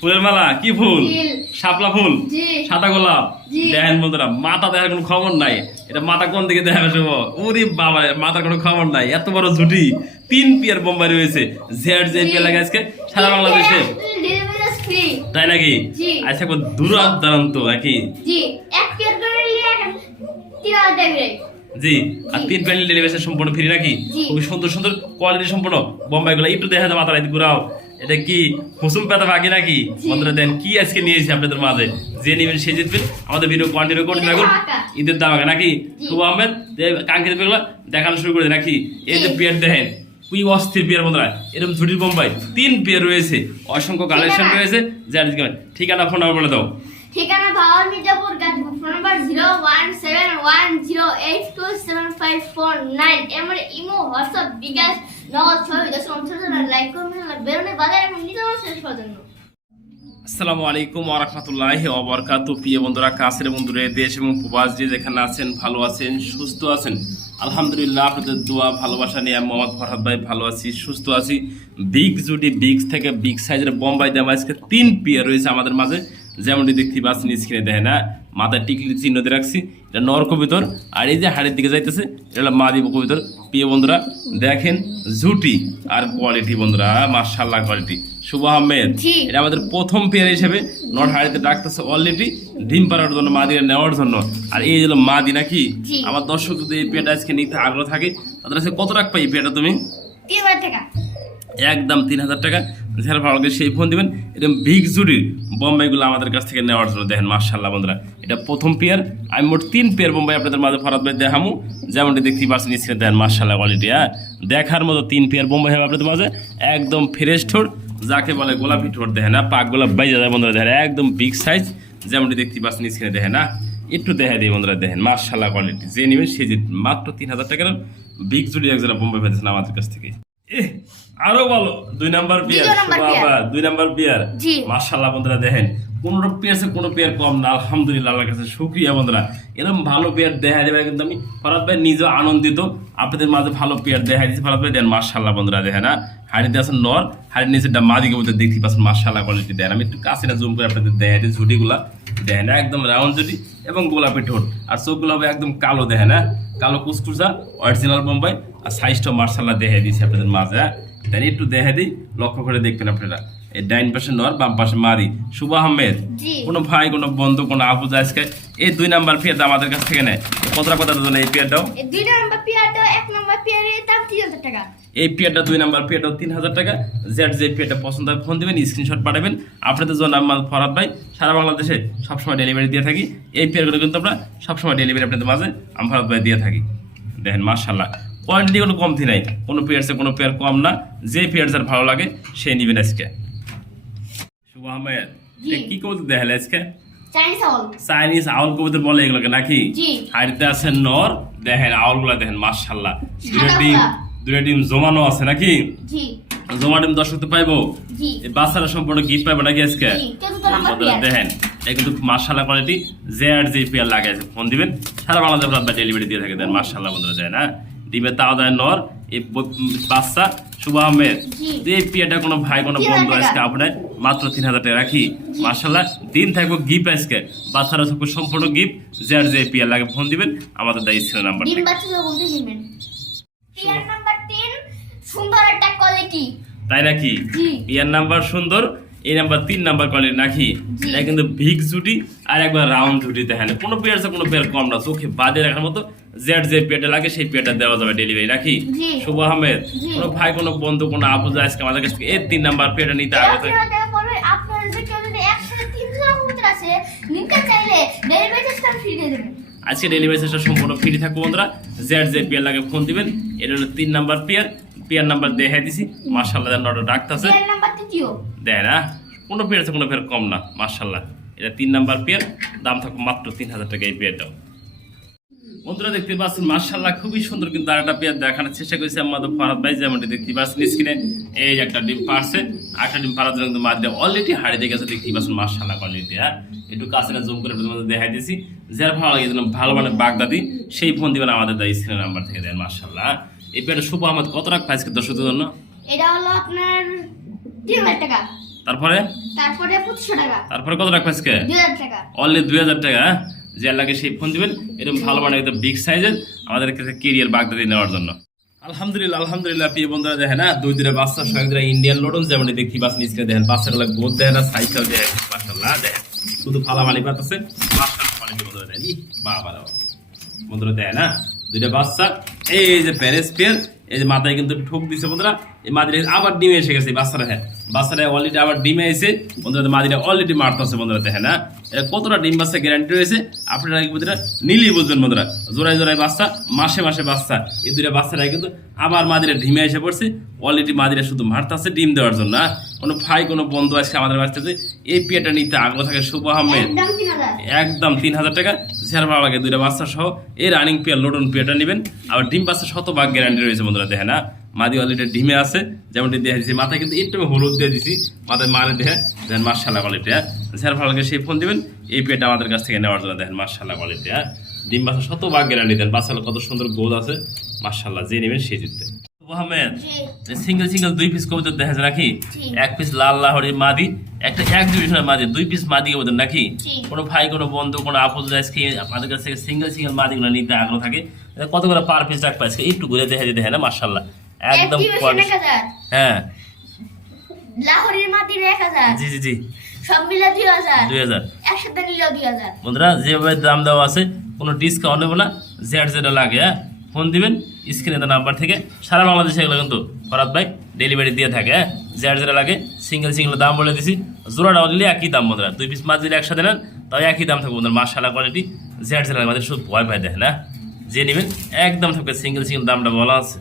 ফুলের মালা কি ফুল? শাপলা ফুল, সাদা গোলাপ। দেখেন বন্ধুরা, মাথা দেখার কোনো খবর নাই। এটা মাথা কোন দিকে দেখা শুভ? ওরে বাবা, মাথার কোনো খবর নাই। এত বড় ঝুটি, 3 পেয়ার বোম্বাই রয়েছে। জেড যে পেয়ার লাগে আজকে সারা বাংলাদেশে, তাই নাকি? আচ্ছা, দূরান্ত নাকি? জি, আর 3 প্যানেল ডেলিভারি সম্পূর্ণ ফ্রি নাকি? খুবই সুন্দর সুন্দর কোয়ালিটি সম্পূর্ণ বোম্বাই গুলো একটু দেখা যায়। মাথায় ঘুরাও, এটা কি কুসুম পাতা বাকি নাকি? বন্ধুরা দেন কি আজকে নিয়েছি আপনাদের মাঝে, যে নেবেন সে জিতবেন। আমাদের ভিডিও কন্টিনিউ করতে থাকুন। ঈদের দাম নাকি? শুভ আহমেদ কাঙ্ক্ষিত পেয়ারগুলো দেখানো শুরু করে নাকি? এই যে পেয়ার দেখেন, কি অস্থির পেয়ার বন্ধুরা। এরকম ঝুটির বোম্বাই 3 পেয়ার রয়েছে, অসংখ্য কালেকশন রয়েছে। ঠিকানা ফোন নাম্বার বলে দাও। ঠিকানা ভাওয়াল মির্জাপুর গাজীপুর, ফোন নাম্বার 017107507549। এমন ইমো, হোয়াটসঅ্যাপ, বিকাশ, নগদ ছবি 10 লাইক করবেন। বেরোনে বাজার এবং নিতে শেষ পর্যন্ত। আসসালামু আলাইকুম ওয়া রাহমাতুল্লাহি ওয়া বারাকাতুহু। প্রিয় বন্ধুরা, কাছের বন্ধুরা, দেশ এবং প্রবাস যে যেখানে আছেন, ভালো আছেন, সুস্থ আছেন, আলহামদুলিল্লাহ আপনাদের দোয়া ভালোবাসা নিয়ে আমি মোহাম্মদ ফরহাদ ভাই ভালো আছি, সুস্থ আছি। বিগ জুটি, বিগ থেকে বিগ সাইজের বোম্বাই দাম আজকে 3 পেয়ার রয়েছে আমাদের মাঝে। যেমনটি দেখতে পাচ্ছেন স্ক্রিনে, দেখেন না, মাথায় টিকলি চিহ্ন দিয়ে রাখছি। এটা নর কবিতর, আর এই যে হাড়ের দিকে যাইতেছে এটা হলো মাদি কবিতর। প্রিয় বন্ধুরা দেখেন, ঝুটি আর কোয়ালিটি বন্ধুরা, মাশাআল্লাহ কোয়ালিটি। শুভ আহমেদ এটা আমাদের প্রথম পেয়ার হিসেবে নট হাড়িতে ডাকতেছে অলরেডি ডিম পাড়ার জন্য, মাদিরা নেওয়ার জন্য। আর এই হলো মাদি নাকি? আমার দর্শক যদি এই পেয়ারটা আজকে নিতে আগ্রহ থাকে, তাদের কাছে কত টাকা পাই এই পেয়ারটা তুমি? 3000 টাকা, একদম 3000 টাকা। যারা ভালো লাগে সেই ফোন দিবেন। এরকম বিগ জুটির বোম্বাইগুলো আমাদের কাছ থেকে নেওয়ার জন্য। দেখেন মাশাআল্লাহ বন্ধুরা, এটা প্রথম পেয়ার। আমি মোট 3 পেয়ার বোম্বাই আপনাদের মাঝে ফরহাদ ভাই দেখামু। যেমনটি দেখতে পাচ্ছেন স্ক্রিনে, দেখেন মাশাআল্লাহ কোয়ালিটি। হ্যাঁ, দেখার মতো 3 পেয়ার বোম্বাই হবে আপনাদের মাঝে। একদম ফ্রেশ ঠোঁট, যাকে বলে গোলাপি ঠোঁট। দেখেন না, পাক গোলাপ বাইজা যায় বন্ধুরা। দেখেন একদম বিগ সাইজ, যেমনটি দেখতে পাচ্ছেন স্ক্রিনে। দেখেন না, একটু দেখা দিই বন্ধুরা, দেখেন মাশাআল্লাহ কোয়ালিটি। যে নেবেন সে মাত্র 3000 টাকার বিগ জুটি একজোড়া বোম্বাই পেয়েছেন আমাদের কাছ থেকে। আরো ভালো 2 নাম্বার পেয়ার, 2 নাম্বার পেয়ার। মাশাআল্লাহ বন্ধুরা দেখেন, কোনো পেয়ারছে কোনো পেয়ার কম না। আলহামদুলিল্লাহ, আল্লাহর কাছে শুকরিয়া বন্ধুরা। এরকম ভালো পেয়ার দেখা যাবে কিন্তু আমি ফরহাদ ভাই নিজে আনন্দিত। আপনাদের মাঝে ভালো পেয়ার দেখা দিচ্ছি ফরহাদ ভাই। দেন মাশাআল্লাহ বন্ধুরা দেখেন না, হাড়িতে আছেন নর, হাড়ির নিচে মাদি কবুতর দেখতে পাচ্ছেন। মাশাআল্লাহ কোয়ালিটি দেন। আমি একটু কাছে না জুম করে আপনাদের দেখা দিই ঝুটিগুলা। দেখেন একদম রাউন্ড জুটি এবং গোলাপি ঠোঁট, আর চোখগুলো হবে একদম কালো। দেখেন না, কালো কুচকুচা অরিজিনাল বোম্বাই। আর সাইজটা মাশাআল্লাহ দেখা দিয়েছি আপনাদের মাঝে। তাই একটু দেখা দিই, লক্ষ্য করে দেখবেন আপনারা। এই ডাইন পাশে নর, বাম পাশে মাদি। শুভ আহমেদ কোনো ভাই, কোনো বন্ধু, কোনো আপু আজকে এই 2 নাম্বার পেয়ারটা আমাদের কাছ থেকে নেয়, কত টাকা জন্য এই পেয়ারটাও? 2 নাম্বার পেয়ারটা 1 নাম্বার পেয়ারের দাম 3000 টাকা। এই পেয়ারটা 2 নাম্বার পেয়ারটাও 3000 টাকা। যে পেয়ারটা পছন্দ হয় ফোন দিবেন, স্ক্রিনশট পাঠাবেন। আপনাদের জন্য আমার ফরহাদ ভাই সারা বাংলাদেশে সবসময় ডেলিভারি দিয়ে থাকি। এই পেয়ারগুলো কিন্তু আমরা সবসময় ডেলিভারি আপনাদের মাঝে আমি ফরহাদ ভাই দিয়ে থাকি। দেখেন মাশাআল্লাহ কোয়ালিটি কোনো কমতি নাই, কোনো পেয়ারসে কোনো পেয়ার কম না। যে পেয়ার যার ভালো লাগে সে নিবেন আজকে। শুভ আহমেদ কি কবুতর দেখালে আজকে? চাইনিজ আউল কবুতর বলে এগুলোকে নাকি? হাড়িতে আছে নর, দেখেন আউলগুলা দেখেন মাশাআল্লাহ। দুটো ডিম জমানো আছে নাকি? জমা ডিম দর্শক তো পাইবো। এই বাচ্চারা সম্পূর্ণ গিফট পাইবো নাকি আজকে? দেখেন এটা কিন্তু মাশাআল্লাহ কোয়ালিটি। যে পেয়ার লাগে ফোন দিবেন, সারা বাংলাদেশ ডেলিভারি দিয়ে থাকে। দেন মাশাআল্লাহ বন্ধুরা যায় না, ডিমের তাও দেয় নর, এই বাচ্চা। শুভ আহমেদ এই পেয়ারটা কোনো ভাই, কোনো বন্ধু আজকে আপনার মাত্র 3000 টাকা রাখি। মাশাআল্লাহ দিন থাকবো গিফট আজকে, বাচ্চারা সম্পূর্ণ গিফট। যে পেয়ার লাগে ফোন দিবেন, আমাদের দায়িত্ব ছিল নাম্বার। সুন্দর একটা কোয়ালিটি, তাই নাকি? পেয়ার নাম্বার সুন্দর, এই নাম্বার 3 নাম্বার কোয়ালিটি নাকি? এটা কিন্তু বিগ জুটি আর একবার রাউন্ড জুটি। দেখেন কোনো পেয়ারছে কোনো পেয়ার কম না, চোখে বাদে রাখার মতো। যে পেয়ারটা লাগে সেই পেয়ারটা দেওয়া যাবে ডেলিভারি নাকি? শুভ আহমেদ কোনো ভাই, কোনো বন্ধু, কোনো আপু আজকে আমাদের কাছে এই 3 নাম্বার পেয়ারটা নিতে আগে আজকে ডেলিভারি চার্জটা সম্পূর্ণ ফ্রি থাকবো বন্ধুরা। যে পেয়ার লাগে ফোন দিবেন। এটা হলো 3 নাম্বার পেয়ার। পেয়ার নাম্বার দেখাই দিছি। মাশাআল্লাহ নটা ডাকতেছে, দেয় না কোনো পেয়ার আছে কোনো পেয়ার কম না। মাশাআল্লাহ এটা 3 নাম্বার পেয়ার, দাম থাকবে মাত্র 3000 টাকা এই পেয়ারটাও। বন্ধুরা দেখতে পাচ্ছেন মাশাআল্লাহ খুবই সুন্দর কিন্তু আরেকটা পেয়ার দেখানোর চেষ্টা করেছি আমাদের ফরহাদ ভাই। যেমনটি দেখতে পাচ্ছেন স্ক্রিনে, এই একটা ডিম পারছে, আরেকটা ডিম পারার জন্য কিন্তু মাঝে অলরেডি হাড়ি দিয়ে গেছে। দেখতে পাচ্ছেন মাশাআল্লাহ কোয়ালিটি। হ্যাঁ, একটু কাছে জুম করে আপনাদের দেখাই দিয়েছি। যার ভালো লাগে ভালো মানে বাগদাদি, সেই ফোন দিবেন আমাদের স্ক্রিনের নাম্বার থেকে। দেন মাশাআল্লাহ এই পেয়ারটা শুভ আহমেদ কত টাকা প্রাইস দর্শকদের জন্য? এটা হলো আপনার 3000 টাকা। তারপরে তারপরে 2500 টাকা, তারপরে কত রাখবে আজকে 2000 টাকা। অনলি 2000 টাকা। যে লাগে সেই ফোন দিবেন এরকম ভালো মানে একদম বিগ সাইজের আমাদের কাছে কেরিয়ার বাগদাদি নেওয়ার জন্য। আলহামদুলিল্লাহ আলহামদুলিল্লাহ প্রিয় বন্ধুরা দেখেন না, দুই দুইটা বাচ্চা সহ দুইটা ইন্ডিয়ান লোডন যেমন দেখি বাস নিচকে দেখেন বাচ্চাগুলো গোদ দেখেন না, সাইকেল দেখেন মাশাআল্লাহ দেখেন শুধু ফালামালি পাতাছে মাশাআল্লাহ কোয়ালিটি বন্ধুরা দেখেন। ই বাবা রে বন্ধুরা দেখেন না, দুইটা বাচ্চা এই যে প্যারেস পেয়ার, এই যে মাথায় কিন্তু ঠোক দিছে বন্ধুরা, এই মাদিরা আবার ডিমে এসে গেছে বাচ্চারা। হ্যাঁ বাচ্চারা অলরেডি আবার ডিমে এসে বন্ধুরা মাদিরা অলরেডি মারতেছে বন্ধুরা দেখেন না, এটা কতটা ডিম বাচ্চা গ্যারান্টি রয়েছে আপনারা কি বন্ধুরা নিলেই বুঝবেন বন্ধুরা। জোড়ায় জোড়ায় বাচ্চা, মাসে মাসে বাচ্চা, এই দুইটা বাচ্চারা কিন্তু আবার মাদিরা ডিমে এসে পড়ছে অলরেডি। মাদিরা শুধু মারতেছে ডিম দেওয়ার জন্য। কোনো ভাই কোনো বন্ধু আজকে আমাদের বাচ্চাতে এই পেয়ারটা নিতে আগ্রহ থাকে শুভ আহমেদ একদম 3000। একদম 3000 টাকা শেয়ার ভালো লাগে। দুইটা বাচ্চা সহ এই রানিং পেয়ার লোডন পেয়ারটা নেবেন। আবার ডিম বাচ্চা 100% গ্যারান্টি রয়েছে বন্ধুরা দেখেন না। মাদি অলরেডি ডিমে আছে যেমনটি দেখা দিচ্ছি, মাথায় কিন্তু একটু হলুদ দিয়ে দিছি, মাথায় মারে দেখে দেখেন মার্শাল্লাহ কোয়ালিটি। শেয়ার ভালো লাগে সেই ফোন দিবেন এই পেয়ারটা আমাদের কাছ থেকে নেওয়ার জন্য দেখেন মার্শাল্লাহ কোয়ালিটি। ডিম বাচ্চা 100% গ্যারান্টি দেন, বাচ্চাগুলো কত সুন্দর গোল আছে মার্শাল্লাহ, যে নেবেন সেই জিতবে। আহমেদ জি সিঙ্গেল সিঙ্গেল 2 পিস কবুতর দেখা যায় নাকি? জি। 1 পিস লাল লাহোরি মাদি, একটা এক্সিবিশনের মাদি, 2 পিস মাদি কবুতর নাকি? জি। কোনো ভাই কোনো বন্ধু কোনো আপন আজকে আমাদের কাছ থেকে সিঙ্গেল সিঙ্গেল মাদিগুলো নিতে আগ্রহ থাকে, এটা কত করে পার পিস রাখবে আজকে একটু ঘুরে দেখা যেতে হয় না মাশাআল্লাহ একদম Activation 1000, হ্যাঁ লাহোরের মাটির 1000, জি জি জি সব মিলে 2000, 2000 একসাথে নিলেও 2000। বন্ধুরা যেভাবে দাম দেওয়া আছে কোনো ডিসকাউন্ট নেবো না, যেটা লাগে হ্যাঁ ফোন দিবেন স্ক্রিনে দেওয়া নাম্বার থেকে। সারা বাংলাদেশে এগুলো কিন্তু ফরাদ ভাই ডেলিভারি দিয়ে থাকে। হ্যাঁ যেটা লাগে সিঙ্গেল সিঙ্গেল দাম বলে দিছি, জোড়াটা নিলে একই দাম বন্ধুরা, 2 পিস মাছ দিলে একসাথে নেন তাও একই দাম থাকবে বন্ধুরা মাশাআল্লাহ কোয়ালিটি। যেটা লাগে আমাদের শুধু ভয় পাই দেখেন না, যে নেবেন একদম থাকবে সিঙ্গেল সিঙ্গেল দামটা বলা আছে।